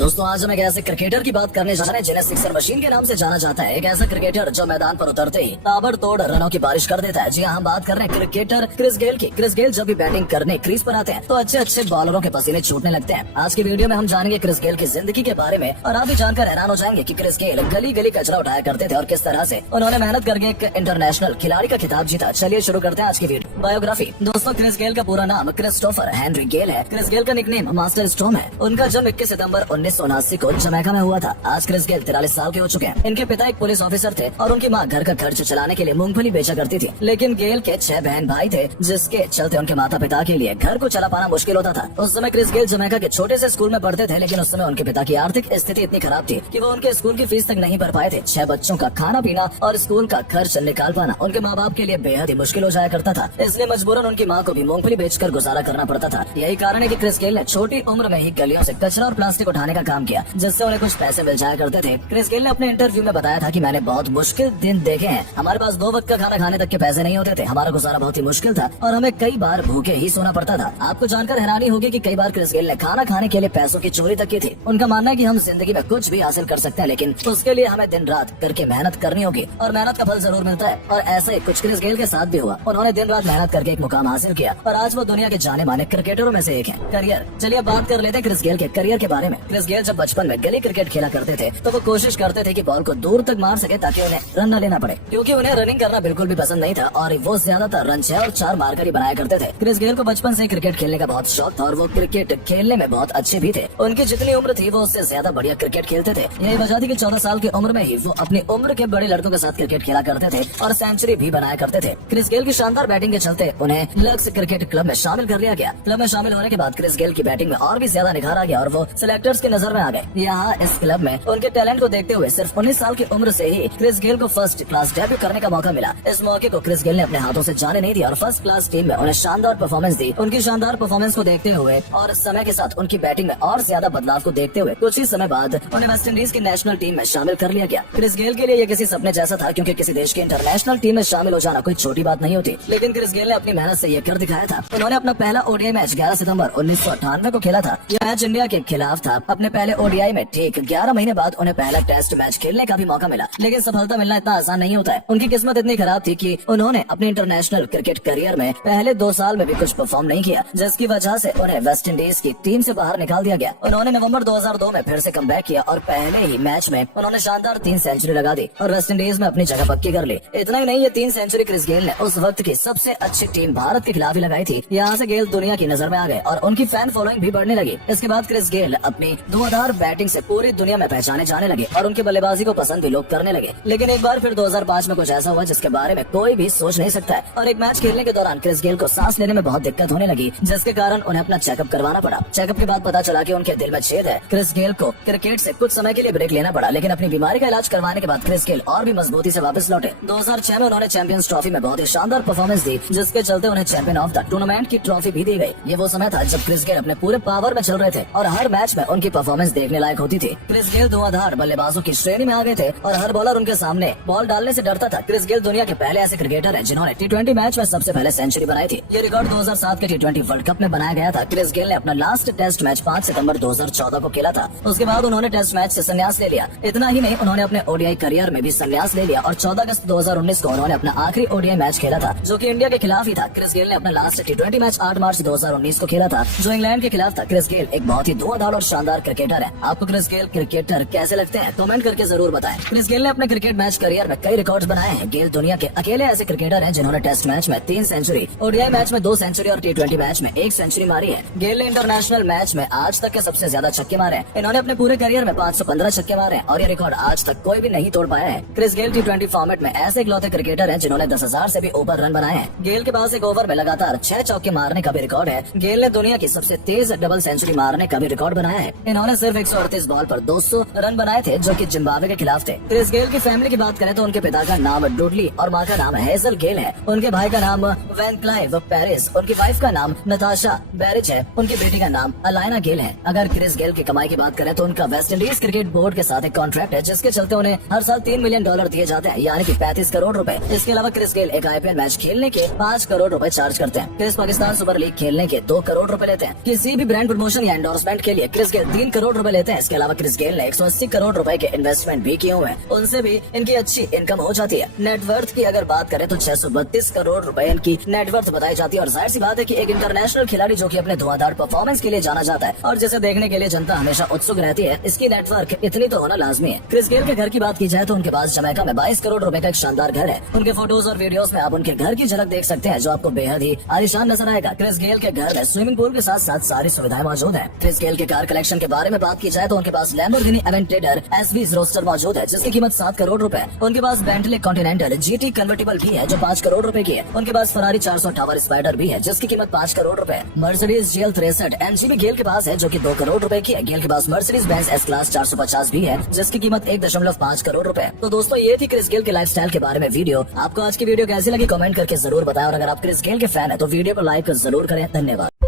दोस्तों आज हम एक ऐसे क्रिकेटर की बात करने जा रहे हैं जिन्हें सिक्सर मशीन के नाम से जाना जाता है। एक ऐसा क्रिकेटर जो मैदान पर उतरते ही ताबड़तोड़ रनों की बारिश कर देता है। जी हाँ, हम बात कर रहे हैं क्रिकेटर क्रिस गेल की। क्रिस गेल जब भी बैटिंग करने क्रीज पर आते हैं तो अच्छे अच्छे बॉलरों के पसीने छूटने लगते हैं। आज की वीडियो में हम जानेंगे क्रिस गेल की जिंदगी के बारे में और आप भी जानकर हैरान हो जाएंगे कि क्रिस गेल गली गली कचरा उठाया करते थे और किस तरह से उन्होंने मेहनत करके एक इंटरनेशनल खिलाड़ी का खिताब जीता। चलिए शुरू करते हैं आज की वीडियो। बायोग्राफी। दोस्तों क्रिस गेल का पूरा नाम क्रिस्टोफर हेनरी गेल है। क्रिस गेल का निकनेम मास्टर स्टोम है। उनका जन्म 21 सितंबर 1979 को जमैका में हुआ था। आज क्रिस गेल 43 साल के हो चुके हैं। इनके पिता एक पुलिस ऑफिसर थे और उनकी माँ घर का खर्च चलाने के लिए मूंगफली बेचा करती थी। लेकिन गेल के 6 बहन भाई थे जिसके चलते उनके माता पिता के लिए घर को चला पाना मुश्किल होता था। उस समय क्रिस गेल जमैका के छोटे से स्कूल में पढ़ते थे, लेकिन उस समय उनके पिता की आर्थिक स्थिति इतनी खराब थी कि वो उनके स्कूल की फीस तक नहीं भर पाए थे। 6 बच्चों का खाना पीना और स्कूल का खर्च निकाल पाना उनके माँ बाप के लिए बेहद ही मुश्किल हो जाया करता था। इसलिए मजबूरन उनकी माँ को भी मूंगफली बेचकर गुजारा करना पड़ता था। यही कारण है कि क्रिस गेल ने छोटी उम्र में ही गलियों से कचरा और प्लास्टिक उठाने का काम किया, जिससे उन्हें कुछ पैसे मिल जाया करते थे। क्रिस गेल ने अपने इंटरव्यू में बताया था कि मैंने बहुत मुश्किल दिन देखे हैं। हमारे पास 2 वक्त का खाना खाने तक के पैसे नहीं होते थे। हमारा गुजारा बहुत ही मुश्किल था और हमें कई बार भूखे ही सोना पड़ता था। आपको जानकर हैरानी होगी कि कई बार क्रिस गेल ने खाना खाने के लिए पैसों की चोरी तक की थी। उनका मानना है कि हम जिंदगी में कुछ भी हासिल कर सकते हैं, लेकिन उसके लिए हमें दिन रात करके मेहनत करनी होगी और मेहनत का फल जरूर मिलता है। और ऐसे कुछ क्रिस गेल के साथ भी हुआ। उन्होंने दिन रात मेहनत करके एक मुकाम हासिल किया और आज वो दुनिया के जाने माने क्रिकेटरों में से एक है। करियर। चलिए बात कर लेते हैं क्रिस गेल के करियर के बारे में। क्रिस गेल जब बचपन में गली क्रिकेट खेला करते थे तो वो कोशिश करते थे कि बॉल को दूर तक मार सके ताकि उन्हें रन न लेना पड़े, क्योंकि उन्हें रनिंग करना बिल्कुल भी पसंद नहीं था और वो ज्यादातर रन 6 और 4 मारकर ही बनाया करते थे। क्रिस गेल को बचपन से क्रिकेट खेलने का बहुत शौक था और वो क्रिकेट खेलने में बहुत अच्छे भी थे। उनकी जितनी उम्र थी वो उससे ज्यादा बढ़िया क्रिकेट खेलते थे। यही वजह थी कि 14 साल की उम्र में ही वो अपनी उम्र के बड़े लड़कों के साथ क्रिकेट खेला करते थे और सेंचुरी भी बनाया करते थे। क्रिस गेल की शानदार बैटिंग के चलते उन्हें लक्स क्रिकेट क्लब में शामिल कर लिया गया। क्लब में शामिल होने के बाद क्रिस गेल की बैटिंग में और भी ज्यादा निखार आ गया और वो सिलेक्टर्स की नजर में आ गए। यहाँ इस क्लब में उनके टैलेंट को देखते हुए सिर्फ 19 साल की उम्र से ही क्रिस गेल को फर्स्ट क्लास डेब्यू करने का मौका मिला। इस मौके को क्रिस गेल ने अपने हाथों से जाने नहीं दिया और फर्स्ट क्लास टीम में उन्हें शानदार परफॉर्मेंस दी। उनकी शानदार परफॉर्मेंस को देखते हुए और समय के साथ उनकी बैटिंग में और ज्यादा बदलाव को देखते हुए कुछ ही समय बाद उन्हें वेस्ट इंडीज की नेशनल टीम में शामिल कर लिया गया। क्रिस गेल के लिए ये किसी सपने जैसा था, क्योंकि किसी देश की इंटरनेशनल टीम में शामिल हो जाना कोई छोटी बात नहीं होती। लेकिन क्रिस गेल ने अपनी मेहनत से ये कर दिखाया था। उन्होंने अपना पहला ओडीआई मैच 11 सितंबर 1998 को खेला था। यह मैच इंडिया के खिलाफ था। अपने पहले ओडीआई में ठीक 11 महीने बाद उन्हें पहला टेस्ट मैच खेलने का भी मौका मिला, लेकिन सफलता मिलना इतना आसान नहीं होता है। उनकी किस्मत इतनी खराब थी कि उन्होंने अपने इंटरनेशनल क्रिकेट करियर में पहले 2 साल में भी कुछ परफॉर्म नहीं किया, जिसकी वजह से उन्हें वेस्ट इंडीज की टीम से बाहर निकाल दिया गया। उन्होंने नवंबर 2002 में फिर से कमबैक किया और पहले ही मैच में उन्होंने शानदार 3 सेंचुरी लगा दी और वेस्ट इंडीज में अपनी जगह पक्की कर ली। इतना ही नहीं, ये 3 सेंचुरी क्रिस गेल ने उस वक्त की सबसे अच्छी टीम भारत के खिलाफ ही लगाई थी। यहाँ से गेल दुनिया की नजर में आ गए और उनकी फैन फॉलोइंग भी बढ़ने लगी। इसके बाद क्रिस गेल अपनी धुआंधार बैटिंग से पूरी दुनिया में पहचाने जाने लगे और उनकी बल्लेबाजी को पसंद भी लोग करने लगे। लेकिन एक बार फिर 2005 में कुछ ऐसा हुआ जिसके बारे में कोई भी सोच नहीं सकता है और एक मैच खेलने के दौरान क्रिस गेल को सांस लेने में बहुत दिक्कत होने लगी, जिसके कारण उन्हें अपना चेकअप करवाना पड़ा। चेकअप के बाद पता चला कि उनके दिल में छेद है। क्रिस गेल को क्रिकेट से कुछ समय के लिए ब्रेक लेना पड़ा, लेकिन अपनी बीमारी का इलाज करवाने के बाद क्रिस गेल और भी मजबूती से वापस लौटे। 2006 में उन्होंने चैंपियंस ट्रॉफी में बहुत ही शानदार परफॉर्मेंस दी, जिसके चलते उन्हें चैंपियन ऑफ द टूर्नामेंट की ट्रॉफी भी दी गई। ये वो समय था जब क्रिस गेल अपने पूरे पावर में चल रहे थे और हर मैच में उनकी परफॉर्मेंस देखने लायक होती थी। क्रिस गेल धुआंधार बल्लेबाजों की श्रेणी में आ गए थे और हर बॉलर उनके सामने बॉल डालने से डरता था। क्रिस गेल दुनिया के पहले ऐसे क्रिकेटर हैं जिन्होंने T20 मैच में सबसे पहले सेंचुरी बनाई थी। ये रिकॉर्ड 2007 के T20 वर्ल्ड कप में बनाया गया था। क्रिस गेल ने अपना लास्ट टेस्ट मैच 5 सितंबर 2014 को खेला था। उसके बाद उन्होंने टेस्ट मैच से संन्यास ले लिया। इतना ही नहीं, उन्होंने अपने ओडीआई करियर में भी संन्यास ले लिया और 14 अगस्त 2019 को उन्होंने अपना आखिरी ओडीआई मैच खेला था, जो कि इंडिया के खिलाफ ही था। क्रिस गेल ने अपना लास्ट T20 मैच 8 मार्च 2019 को खेला था, जो इंग्लैंड के खिलाफ था। क्रिस गेल एक बहुत ही धुआंधार और शानदार क्रिकेटर है। आपको क्रिस गेल क्रिकेटर कैसे लगते हैं कमेंट करके जरूर बताएं। क्रिस गेल ने अपने क्रिकेट मैच करियर में कई रिकॉर्ड्स बनाए हैं। गेल दुनिया के अकेले ऐसे क्रिकेटर हैं जिन्होंने टेस्ट मैच में 3 सेंचुरी, ओडीआई मैच में 2 सेंचुरी और T20 मैच में 1 सेंचुरी मारी है। गेल ने इंटरनेशनल मैच में आज तक के सबसे ज्यादा छक्के मारे हैं। इन्होंने अपने पूरे करियर में 515 छक्के मारे हैं और ये रिकॉर्ड आज तक कोई भी नहीं तोड़ पाया है। क्रिस गेल T20 फॉर्मेट में ऐसे इकलौते क्रिकेटर हैं जिन्होंने 10,000 से भी ऊपर रन बनाए हैं। गेल के पास एक ओवर में लगातार 6 चौके मारने का भी रिकॉर्ड है। गेल ने दुनिया की सबसे तेज डबल सेंचुरी मारने का भी रिकॉर्ड बनाया है। इन्होंने सिर्फ 138 बॉल पर 200 रन बनाए थे, जो कि जिम्बाब्वे के खिलाफ थे। क्रिस गेल की फैमिली की बात करें तो उनके पिता का नाम डुडली और माँ का नाम हेजल गेल है। उनके भाई का नाम वैन क्लाइव पेरिस, उनकी वाइफ का नाम नताशा बैरिज है, उनकी बेटी का नाम अलाइना गेल है। अगर क्रिस गेल की कमाई की बात करें तो उनका वेस्ट इंडीज क्रिकेट बोर्ड के साथ एक कॉन्ट्रैक्ट है, जिसके चलते उन्हें हर साल $3 मिलियन दिए जाते हैं, यानी कि 35 करोड़ रुपए। इसके अलावा क्रिस गेल एक IPL मैच खेलने के 5 करोड़ रुपए चार्ज करते हैं। क्रिस पाकिस्तान सुपर लीग खेलने के 2 करोड़ रुपए लेते हैं। किसी भी ब्रांड प्रमोशन या एंडोर्समेंट के लिए क्रिस गेल 3 3 करोड़ रुपए लेते हैं। इसके अलावा क्रिस गेल ने 180 करोड़ रुपए के इन्वेस्टमेंट भी किए हुए हैं, उनसे भी इनकी अच्छी इनकम हो जाती है। नेटवर्थ की अगर बात करें तो 632 करोड़ रुपए इनकी नेटवर्थ बताई जाती है। और जाहिर सी बात है कि एक इंटरनेशनल खिलाड़ी जो कि अपने धुआंधार परफॉर्मेंस के लिए जाना जाता है और जिसे देखने के लिए जनता हमेशा उत्सुक रहती है, इसकी नेटवर्क इतनी तो होना लाजमी है। क्रिस गेल के घर की बात की जाए तो उनके पास जमैका में 22 करोड़ रुपए का एक शानदार घर है। उनके फोटोज और वीडियोस में आप उनके घर की झलक देख सकते हैं जो आपको बेहद ही आलीशान नजर आएगा। क्रिस गेल के घर में स्विमिंग पूल के साथ साथ सारी सुविधाएं मौजूद है। क्रिस गेल के कार कलेक्शन के बारे में बात की जाए तो उनके पास लैम्बोर्गिनी एवेंटेडर SV रोस्टर मौजूद है जिसकी कीमत 7 करोड़ रुपए। उनके पास बेंटले कॉन्टिनेंटल GT कन्वर्टेबल भी है जो 5 करोड़ रुपए की है। उनके पास फरारी 458 स्पाइडर भी है जिसकी कीमत 5 करोड़ रुपए। मर्सिडीज GL 63 MG भी गेल के पास है जो कि 2 करोड़ रुपए की है। गेल के पास मर्सिडीज बेंज S क्लास 450 भी है जिसकी कीमत 1.5 करोड़ रुपए। तो दोस्तों ये थी क्रिस गेल के लाइफस्टाइल के बारे में वीडियो। आपको आज की वीडियो कैसी लगी कमेंट करके जरूर बताएं और अगर आप क्रिस गेल के फैन है तो वीडियो को लाइक जरूर करें। धन्यवाद।